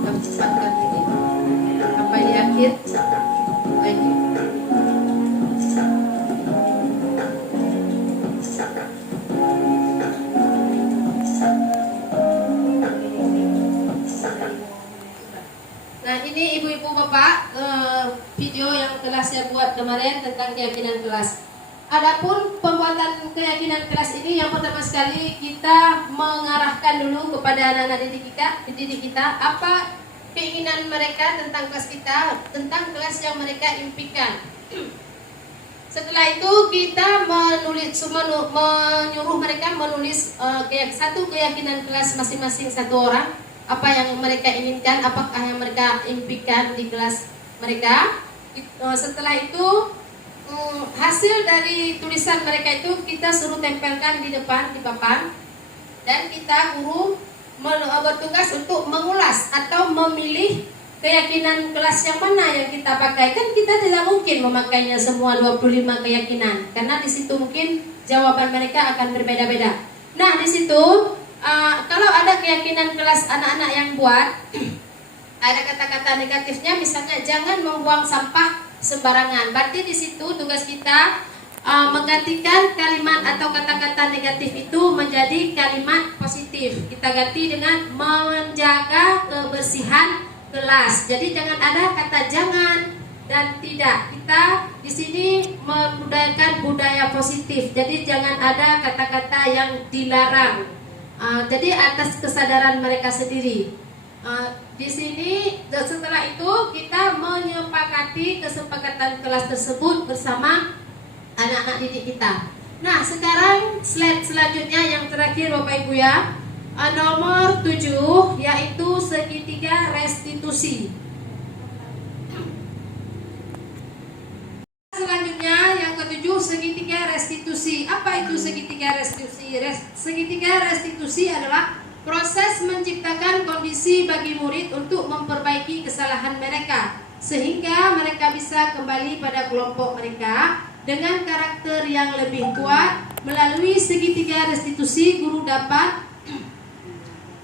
percepatkan ini. Apa di akhir? Lagi. Nah, ini ibu-ibu bapak video yang telah saya buat kemarin tentang keyakinan kelas. Adapun pembuatan keyakinan kelas ini, yang pertama sekali kita mengarahkan dulu kepada anak-anak didik kita apa keinginan mereka tentang kelas kita, tentang kelas yang mereka impikan. Setelah itu kita menyuruh mereka menulis satu keyakinan kelas masing-masing satu orang. apa yang mereka inginkan, apakah yang mereka impikan di kelas mereka. Setelah itu hasil dari tulisan mereka itu kita suruh tempelkan di depan di papan, dan kita guru bertugas untuk mengulas atau memilih keyakinan kelas yang mana yang kita pakai. Kan kita tidak mungkin memakainya semua 25 keyakinan, karena di situ mungkin jawaban mereka akan berbeda-beda. Nah, di situ kalau ada keyakinan kelas anak-anak yang buat ada kata-kata negatifnya, misalnya jangan membuang sampah sembarangan. Berarti di situ tugas kita menggantikan kalimat atau kata-kata negatif itu menjadi kalimat positif. Kita ganti dengan menjaga kebersihan kelas. Jadi jangan ada kata jangan dan tidak. Kita di sini membudayakan budaya positif. Jadi jangan ada kata-kata yang dilarang. Jadi atas kesadaran mereka sendiri. Di sini setelah itu kita menyepakati kesepakatan kelas tersebut bersama anak-anak didik kita. Nah, sekarang slide selanjutnya yang terakhir Bapak Ibu ya, nomor 7, yaitu segitiga restitusi. Selanjutnya yang ketujuh, segitiga restitusi. Apa itu segitiga restitusi? Segitiga restitusi adalah proses menciptakan kondisi bagi murid untuk memperbaiki kesalahan mereka, sehingga mereka bisa kembali pada kelompok mereka dengan karakter yang lebih kuat. Melalui segitiga restitusi, guru dapat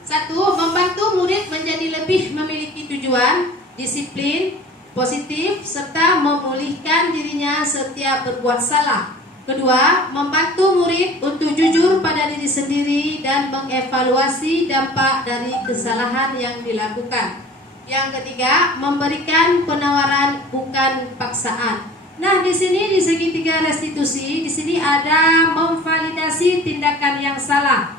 1. Membantu murid menjadi lebih memiliki tujuan, disiplin, positif, serta memulihkan dirinya setiap berbuat salah. 2. Membantu murid untuk jujur pada diri sendiri dan mengevaluasi dampak dari kesalahan yang dilakukan. Yang 3. Memberikan penawaran bukan paksaan. Nah, di sini di segitiga restitusi, di sini ada memvalidasi tindakan yang salah.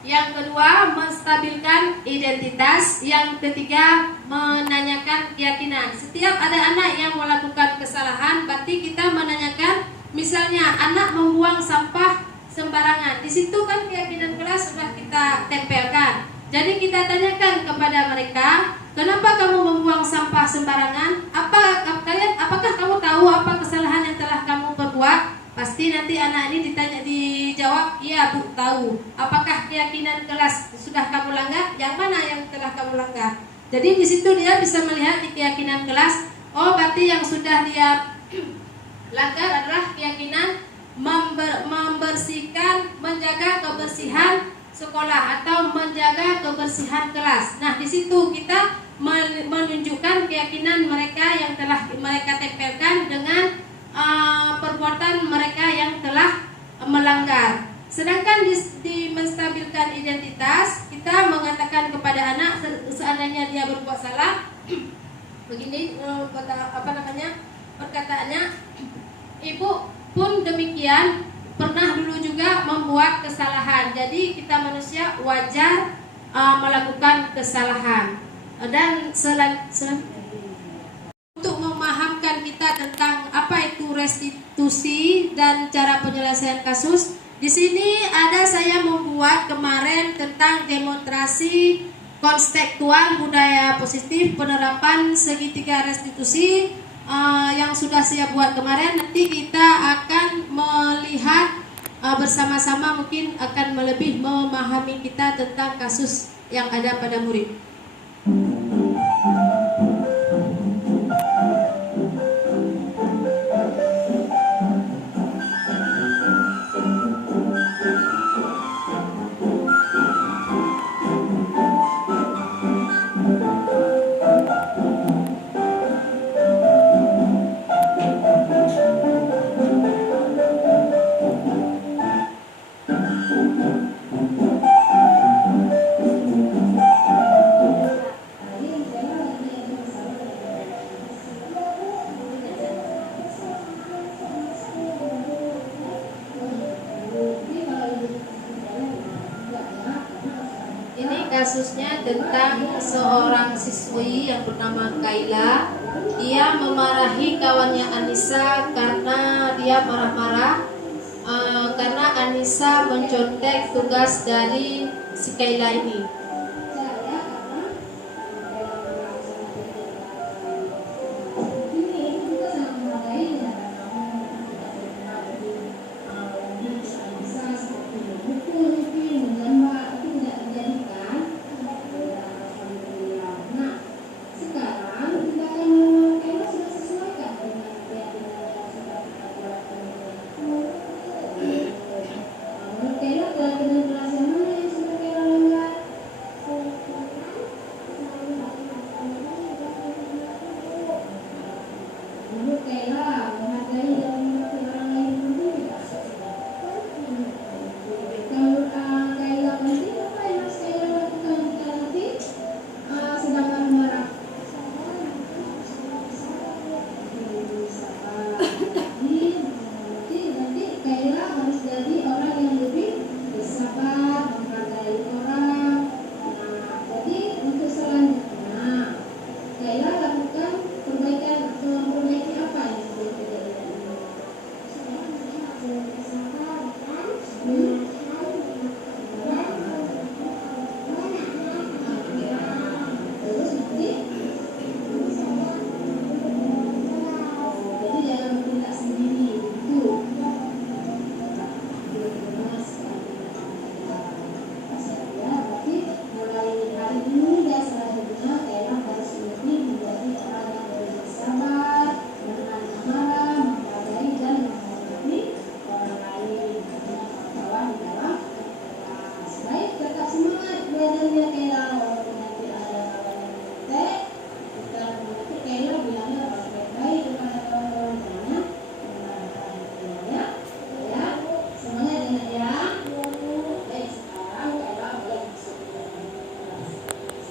Yang kedua, menstabilkan identitas. Yang ketiga, menanyakan keyakinan. Setiap ada anak yang melakukan kesalahan, berarti kita menanyakan, misalnya anak membuang sampah sembarangan. Di situ kan keyakinan kelas sudah kita tempelkan. Jadi kita tanyakan kepada mereka, kenapa kamu membuang sampah sembarangan? Apakah kamu tahu apa kesalahan yang telah kamu perbuat? Pasti nanti anak ini dijawab, iya Bu, tahu. Apakah keyakinan kelas sudah kamu langgar? Yang mana yang telah kamu langgar? Jadi di situ dia bisa melihat di keyakinan kelas, oh berarti yang sudah dia langgar adalah keyakinan membersihkan, menjaga kebersihan sekolah atau menjaga kebersihan kelas. Nah, di situ kita menunjukkan keyakinan mereka yang telah mereka tempelkan dengan perbuatan mereka yang telah melanggar. Sedangkan di menstabilkan identitas, kita mengatakan kepada anak seandainya dia berbuat salah, begini perkataannya, ibu pun demikian pernah dulu juga membuat kesalahan. Jadi kita manusia wajar melakukan kesalahan. Dan untuk memahamkan kita tentang apa itu restitusi dan cara penyelesaian kasus, di sini ada saya membuat kemarin tentang demonstrasi konstekstual budaya positif penerapan segitiga restitusi yang sudah saya buat kemarin. Nanti kita akan melihat bersama-sama, mungkin akan lebih memahami kita tentang kasus yang ada pada murid. Kasusnya tentang seorang siswi yang bernama Kaila. Dia memarahi kawannya Anissa karena dia marah-marah karena Anissa mencontek tugas dari si Kaila ini.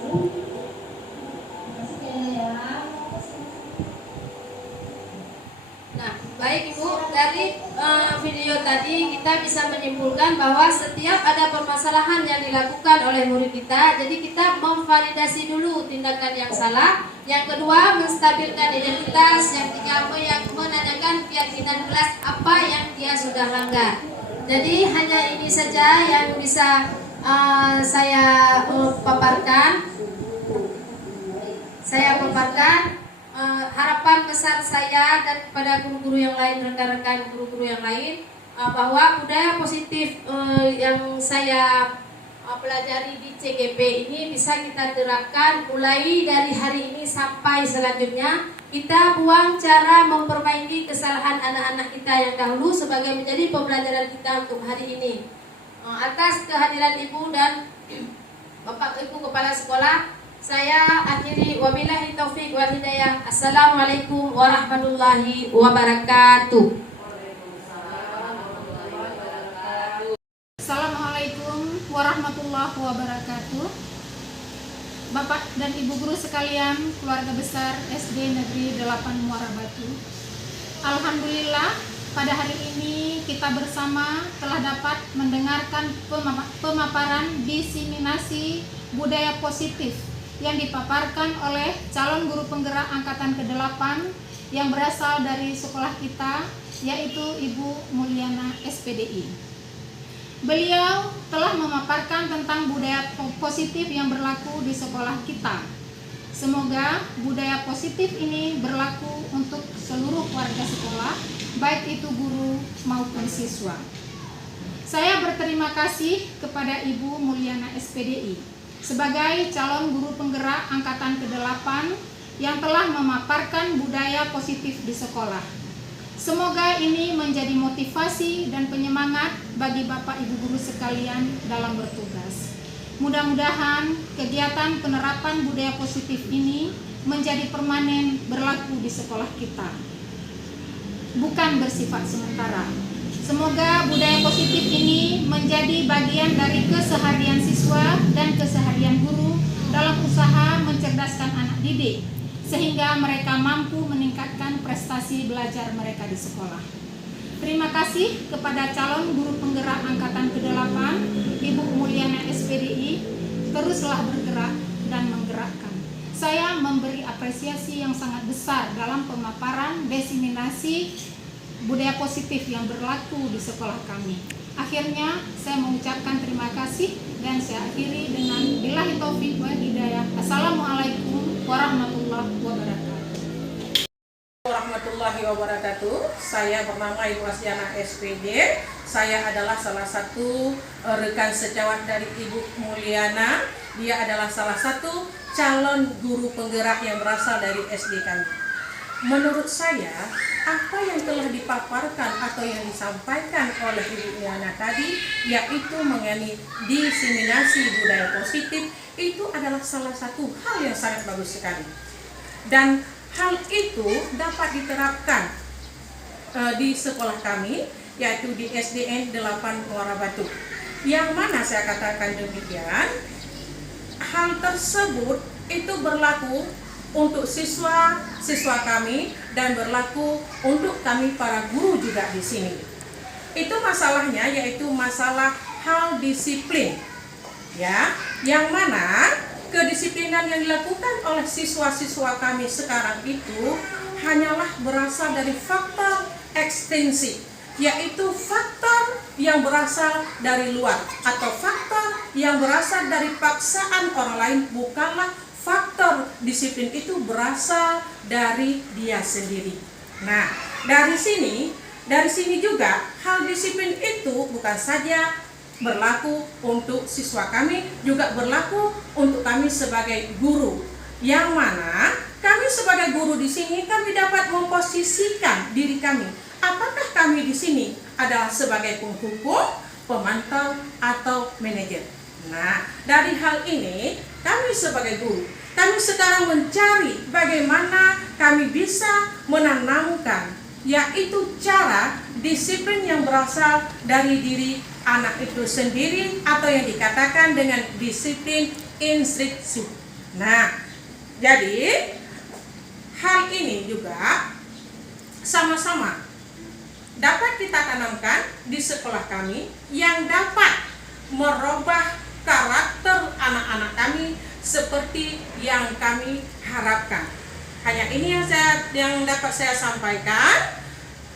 Nah, baik Ibu, dari video tadi kita bisa menyimpulkan bahwa setiap ada permasalahan yang dilakukan oleh murid kita, jadi kita memvalidasi dulu tindakan yang salah. Yang kedua, menstabilkan identitas. Yang ketiga, menanyakan keyakinan kelas apa yang dia sudah langgar. Jadi hanya ini saja yang bisa saya paparkan. Harapan besar saya dan kepada guru-guru yang lain, rekan-rekan guru-guru yang lain, bahwa budaya positif yang saya pelajari di CGP ini bisa kita terapkan mulai dari hari ini sampai selanjutnya. Kita buang cara memperbaiki kesalahan anak-anak kita yang dahulu sebagai menjadi pembelajaran kita untuk hari ini. Atas kehadiran Ibu dan Bapak Ibu Kepala Sekolah, saya akhiri, wabillahi taufik wal hidayah. Assalamualaikum warahmatullahi wabarakatuh. Assalamualaikum warahmatullahi wabarakatuh. Bapak dan Ibu guru sekalian, keluarga besar SD Negeri 8 Muara Batu. Alhamdulillah, pada hari ini kita bersama telah dapat mendengarkan pemaparan diseminasi budaya positif yang dipaparkan oleh calon guru penggerak angkatan ke-8 yang berasal dari sekolah kita, yaitu Ibu Mulyana SPDI. Beliau telah memaparkan tentang budaya positif yang berlaku di sekolah kita. Semoga budaya positif ini berlaku untuk seluruh warga sekolah, baik itu guru maupun siswa. Saya berterima kasih kepada Ibu Mulyana SPDI sebagai calon guru penggerak angkatan ke-8 yang telah memaparkan budaya positif di sekolah. Semoga ini menjadi motivasi dan penyemangat bagi Bapak Ibu guru sekalian dalam bertugas. Mudah-mudahan kegiatan penerapan budaya positif ini menjadi permanen berlaku di sekolah kita, bukan bersifat sementara. Semoga budaya positif ini menjadi bagian dari keseharian siswa dan keseharian guru dalam usaha mencerdaskan anak didik, sehingga mereka mampu meningkatkan prestasi belajar mereka di sekolah. Terima kasih kepada calon guru penggerak angkatan ke-8, Ibu Mulyana SPDI, teruslah bergerak dan menggerakkan. Saya memberi apresiasi yang sangat besar dalam pemaparan diseminasi budaya positif yang berlaku di sekolah kami. Akhirnya saya mengucapkan terima kasih dan saya akhiri dengan billahi taufik wal hidayah. Assalamualaikum warahmatullahi wabarakatuh. Warahmatullahi wabarakatuh. Saya bernama Ibu Asyana SPD. Saya adalah salah satu rekan sejawat dari Ibu Mulyana. Dia adalah salah satu calon guru penggerak yang berasal dari SD kami. Menurut saya, apa yang telah dipaparkan atau yang disampaikan oleh Ibu Mulyana tadi, yaitu mengenai diseminasi budaya positif, itu adalah salah satu hal yang sangat bagus sekali. Dan hal itu dapat diterapkan di sekolah kami, yaitu di SDN 8 Muara Batu. Yang mana saya katakan demikian, hal tersebut itu berlaku untuk siswa kami dan berlaku untuk kami para guru juga di sini. Itu masalahnya yaitu masalah hal disiplin, ya, yang mana kedisiplinan yang dilakukan oleh siswa-siswa kami sekarang itu hanyalah berasal dari faktor ekstensi, yaitu faktor yang berasal dari luar atau faktor yang berasal dari paksaan orang lain, bukanlah faktor disiplin itu berasal dari dia sendiri. Nah, dari sini juga hal disiplin itu bukan saja berlaku untuk siswa kami, juga berlaku untuk kami sebagai guru. Yang mana kami sebagai guru di sini kami dapat memposisikan diri kami. Apakah kami di sini adalah sebagai penghukum, pemantau, atau manajer? Nah, dari hal ini kami sebagai guru, kami sekarang mencari bagaimana kami bisa menanamkan, yaitu cara disiplin yang berasal dari diri anak itu sendiri, atau yang dikatakan dengan disiplin instruksi. Nah, jadi hal ini juga sama-sama dapat kita tanamkan di sekolah kami yang dapat merubah karakter anak-anak kami seperti yang kami harapkan. Hanya ini yang dapat saya sampaikan.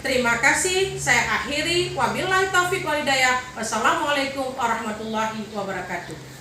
Terima kasih, saya akhiri. Wabillahi taufiq wal hidayah. Wassalamualaikum warahmatullahi wabarakatuh.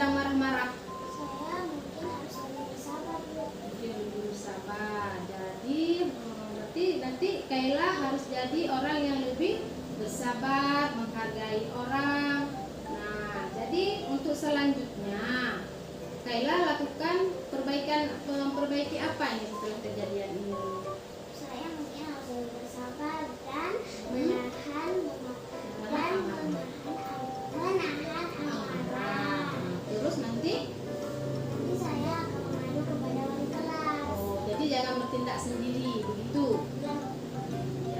sedang marah-marah? Saya mungkin harus lebih bersabar, Bu. Mungkin lebih bersabar. Jadi berarti nanti Kayla harus jadi orang yang lebih bersabar, menghargai orang. Nah, jadi untuk selanjutnya Kayla lakukan memperbaiki apa ini setelah kejadian ini? Saya mungkin harus lebih bersabar dan menahan amarah. Terus nanti Nanti saya akan mengadu kepada wali kelas. jadi jangan bertindak sendiri, begitu? Ya,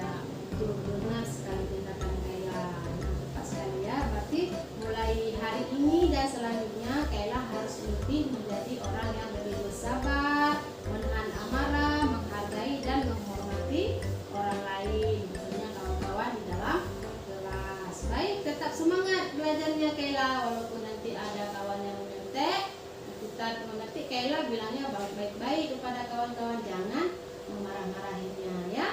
Ya, itu benar sekali tindakan Kayla. Nah, tepat sekali ya. Berarti mulai hari ini dan selanjutnya Kayla harus lebih menjadi orang yang lebih bersabar, menahan amarah, menghargai dan menghormati orang lain, tentunya kawan-kawan di dalam kelas. Baik, tetap semangat belajarnya Kayla, walaupun nanti ada kawan yang menyentek. Kita mengerti Kayla bilangnya baik-baik kepada kawan-kawan, jangan memarah-marahinya ya.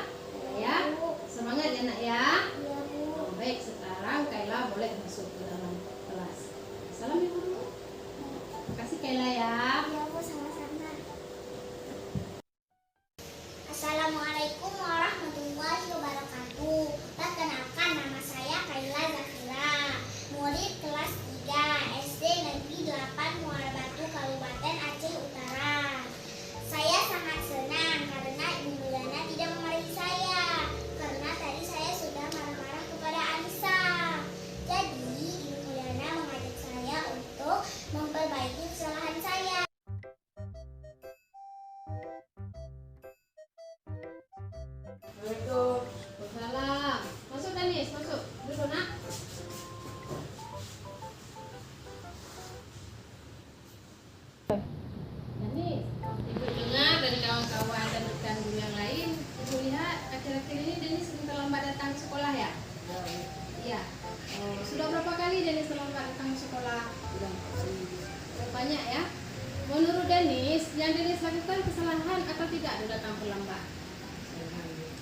Ya, semangat ya nak ya. iya, Bu. Oh, baik, sekarang Kayla boleh masuk ke dalam kelas. Salam ibu dulu. Terima kasih Kayla ya. Iya, Bu, sama-sama. Assalamualaikum warahmatullahi wabarakatuh. Perkenalkan, nama saya Kayla Zakira, murid kelas 3 SD Negeri 8 Muara Batu, Kabupaten Aceh Utara. Saya sangat senang karena Ibu Mulyana tidak memarahi saya, karena tadi saya sudah marah-marah kepada Anissa. Jadi Ibu Mulyana mengajak saya untuk memperbaiki kesalahan saya. Assalamualaikum. Waalaikumsalam. Masuk Danis, masuk. Duduk nak. Danis, ibu dengar dari kawan-kawan dan rekan guru yang lain, ibu lihat akhir-akhir ini Danis sering terlambat datang ke sekolah ya? Iya. Oh, sudah berapa kali Danis terlambat datang ke sekolah? Sudah banyak ya. Menurut Danis, yang Danis lakukan kesalahan atau tidak dia datang terlambat?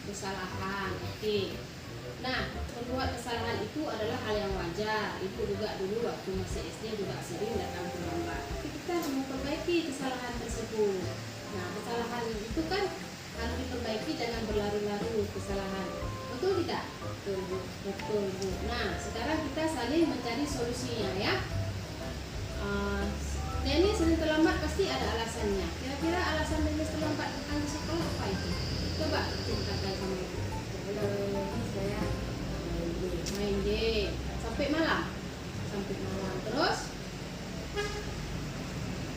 Kesalahan, oke. Nah, berbuat kesalahan itu adalah hal yang wajar. Ibu juga dulu waktu masih SD juga sering datang terlambat. Tapi kita harus memperbaiki kesalahan tersebut. Nah, kesalahan itu kan harus diperbaiki, jangan berlari-lari kesalahan. Betul tidak? Betul, Bu. Betul, Bu. Nah, sekarang kita saling mencari solusinya ya. Denny sering terlambat pasti ada alasannya. Kira-kira alasan Denny terlambat datang ke sekolah apa itu? Coba ceritakan sama ibu. Saya main game sampai malam.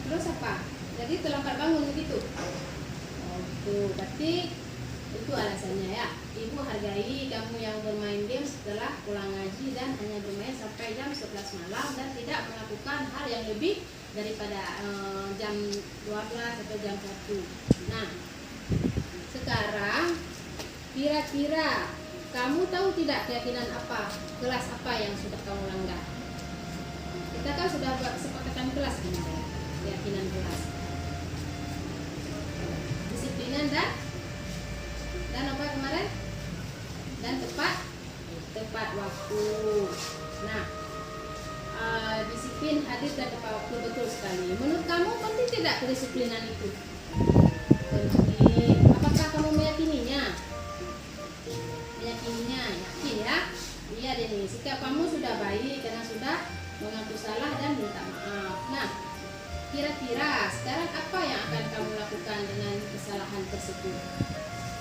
Terus apa? Jadi terlambat bangun begitu. Oh, itu berarti itu alasannya ya. Ibu hargai kamu yang bermain game setelah pulang ngaji dan hanya bermain sampai jam 11 malam dan tidak melakukan hal yang lebih daripada jam 12 atau jam 1. Nah, sekarang kira-kira kamu tahu tidak keyakinan apa, kelas apa yang sudah kamu langgar? Kita kan sudah buat kesepakatan kelas ini, keyakinan kelas, disiplinan dan apa kemarin? Dan tepat waktu. Nah, disiplin, hadir dan tepat waktu, betul sekali. Menurut kamu penting tidak kedisiplinan itu? Penting. Apakah kamu meyakininya? Yakin ya? Iya Denny, sikap kamu sudah baik karena sudah mengaku salah dan minta maaf. Nah, kira-kira sekarang apa yang akan kamu lakukan dengan kesalahan tersebut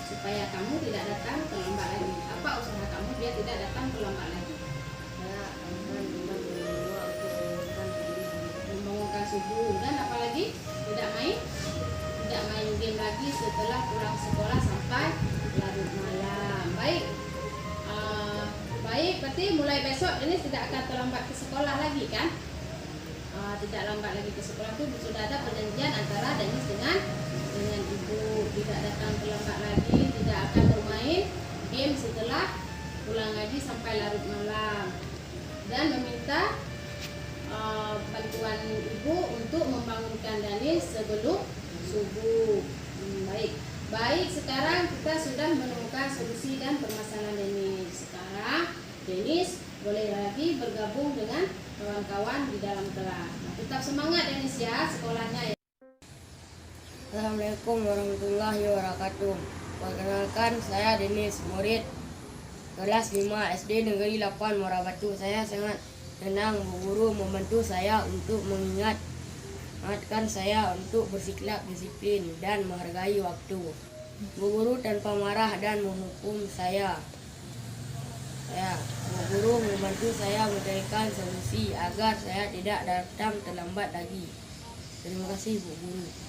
supaya kamu tidak datang terlambat lagi? Apa usaha kamu biar tidak datang terlambat lagi? Membangunkan subuh dan apalagi tidak main game lagi setelah pulang sekolah sampai larut malam. Baik, berarti mulai besok ini tidak akan terlambat ke sekolah lagi kan? Tidak lambat lagi ke sekolah itu sudah ada perjanjian antara Dennis dengan ibu, tidak datang terlambat lagi, tidak akan bermain game setelah pulang ngaji sampai larut malam, dan meminta bantuan ibu untuk membangunkan Dennis sebelum subuh. Baik, sekarang kita sudah menemukan solusi dan permasalahan Dennis. Sekarang Dennis boleh lagi bergabung dengan kawan-kawan di dalam kelas. Nah, tetap semangat Denis ya sekolahnya ya. Assalamualaikum warahmatullahi wabarakatuh. Perkenalkan, saya Denis, murid kelas 5 SD Negeri 8 Muara Batu. Saya sangat senang Bu Guru membantu saya untuk mengingatkan saya untuk bersikap disiplin dan menghargai waktu. Bu Guru tanpa marah dan menghukum saya. Bu Guru membantu saya mencarikan solusi agar saya tidak datang terlambat lagi. Terima kasih Bu Guru.